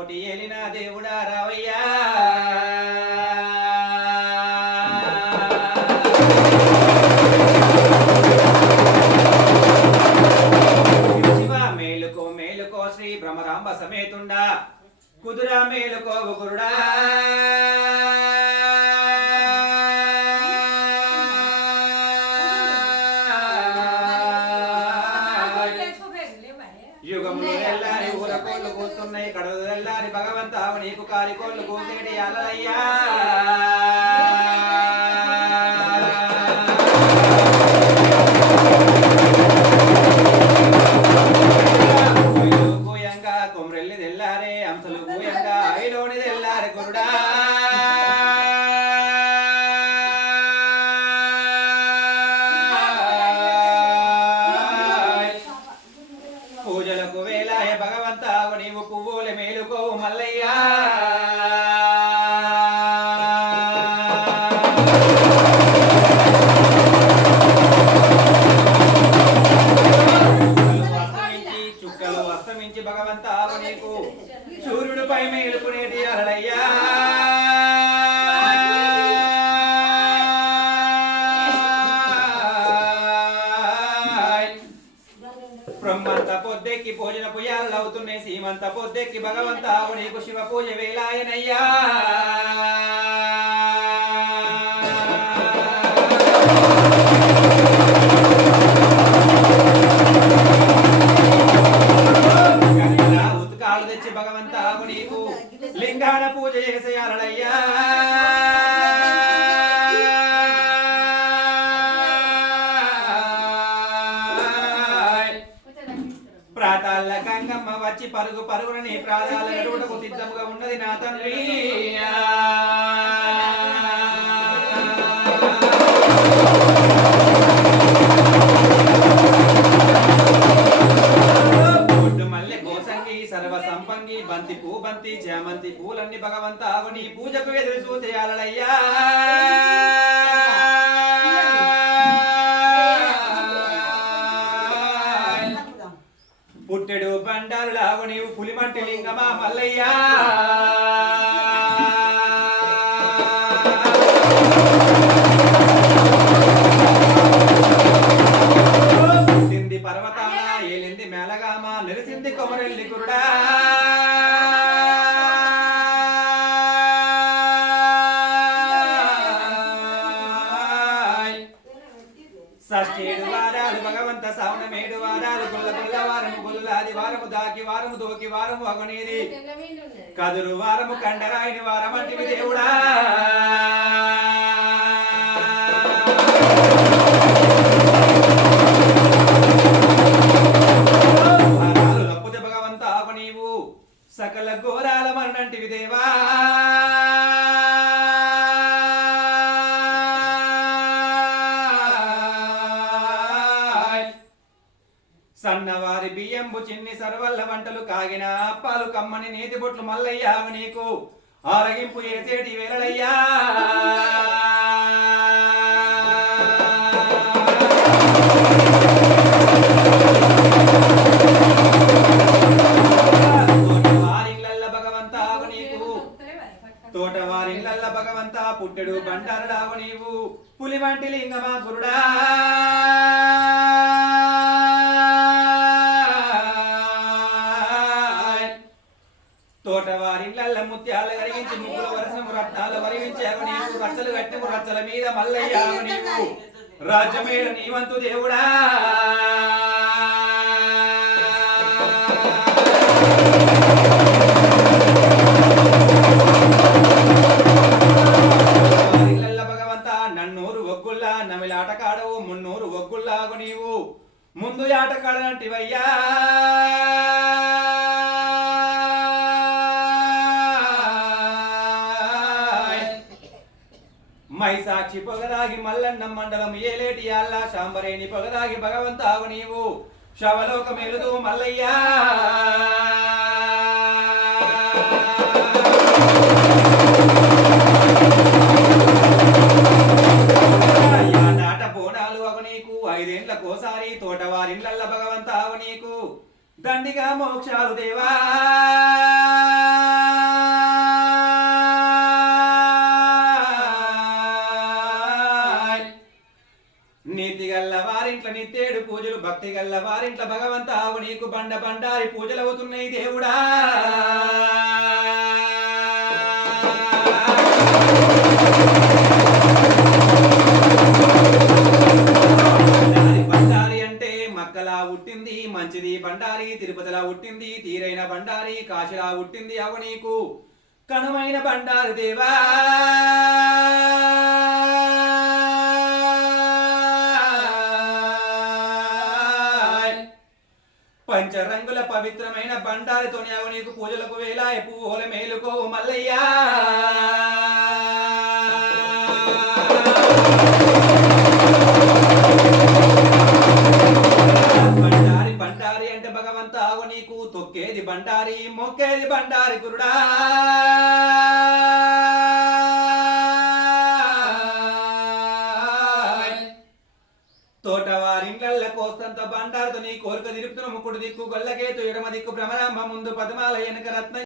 కోటి ఏలిన దేవుడా రావయ్యా శివ మేలుకో మేలుకో శ్రీ భ్రమరాంబ సమేతుండా కుదురా మేలుకో గురుడా యుగములు ఎల్లారి ఊర కోళ్ళు కూస్తున్నాయి కడలు ఎల్లారి భగవంతావు నీకు కారి కోళ్ళు కూసేటి అలయ్యా గూయంగా కొమరెల్లి తెల్లారే అంశలు గూయంగా ఐలోని తెల్లారి గురుడా పూజలకు వేలాయ భగవంతావు నీవు పువ్వుల మేలుకోవు మల్లయ్యా చుక్కలు అస్తమించి భగవంతావు నీకు సూర్యుడిపై మేలుకునేటి అలయ్యా బ్రహ్మంత పొద్దెక్కి భోజన పుయ్యాలు అవుతున్నాయి సీమంత పొద్దెక్కి భగవంతావు నీకు శివ పూజ వేలాయనయ్యా ఉత్కాలు తెచ్చి భగవంతావు నీకు లింగాన పూజ చేసేయాలయ్యా ప్రాతాల గంగమ్మ వచ్చి పరుగు పరుగున నీ ప్రాణాల ఎరువుటకు సిద్ధముగా ఉన్నది నా తండ్రి బొడ్డు మల్లె కోసంగి సర్వ సంపంగి బంతి పూ బంతి చేమంతి పూలన్నీ భగవంతావు నీ పూజకు ఎదురు చూసేయాలయ్యా పుట్టెడు బండారు లాగు నీవు పులిమంటి లింగమా మల్లయ్యా పుట్టింది పర్వతాన ఏలింది మేళగామ నెరిసింది కొమరెల్లి గురుడా షష్ఠేడు వారాలు భగవంత శ్రావణ మేడు వారాలు గుల్ల గుల్ల వారము గుల్లాది వారము దాకి వారము దోకి వారము అగనేది కదురు వారము కండరాయిని వారం అంటివి దేవుడా వారాలు లప్పుతే భగవంత ఆకు నీవు సకల ఘోరాల మరణంటివి దేవా సన్నవారి బియ్యంబు చిన్ని సర్వల్ల వంటలు కాగిన అప్పాలు కమ్మని నేతి బొట్లు మల్లయ్యావు నీకు ఆరగింపు చేసేటి వేలయ్యా తోటవారిళ్ళల్ల భగవంతావు నీకు తోటవారిళ్ళల్ల భగవంత పుట్టెడు బండారుడావు నీవు పులి వంటి లింగమా గురుడా తోటవారిళ్ళల్ల ముత్యాలు కరిగించి ముగ్గుల వరసము రత్నాలు వరిగించావు నీవు రచ్చలు కట్టిము రచ్చల మీద మల్లయ్యావు నీవు రాజ్యమేళ నీవంతు దేవుడా భగవంత నన్నూరు ఒగ్గుల్లా నమిలాటకాడవు మున్నూరు ఒగ్గుల్లాగు నీవు ముందు ఆటకాడనంటివయ్యా మైసాక్షి పొగదాగి మల్లన్న మండలం ఏలేటి అల్లా శాంబరేని పొగదాగి భగవంతావు నీవు శవలోక మెలుదు మల్లయ్యా నాట బోనాలు అగు నీకు 5 ఏండ్లకోసారి తోటవారిళ్ళల్ల భగవంతావు నీకు దండిగా మోక్షాలు దేవా నీతి గల్ల వారింట్ల నిత్యేడు పూజలు భక్తి గల్ల వారింట్ల భగవంతావు నీకు బండ బండారి పూజలు అవుతున్నాయి దేవుడా బండారి అంటే మక్కలా పుట్టింది మంచిది బండారి తిరుపతిలా పుట్టింది తీరైన బండారి కాశీలా పుట్టింది అవ నీకు కణమైన బండారు దేవా పంచరంగుల పవిత్రమైన బండారితోనే అవు నీకు పూజలకు వేలాయ పువ్వుల మేలుకో మల్లయ్యా బండారి బండారి అంటే భగవంత అవు నీకు తొక్కేది బండారి మొక్కేది బండారి గురుడా తోటవారింగళ్ళ కోస్తంత బండారుతో నీ కోరిక తిరుపుతున్న ముక్కుడు దిక్కు గొల్లకేతు ఎడమ దిక్కు భ్రమరాంబ ముందు పదమాల వెనక రత్న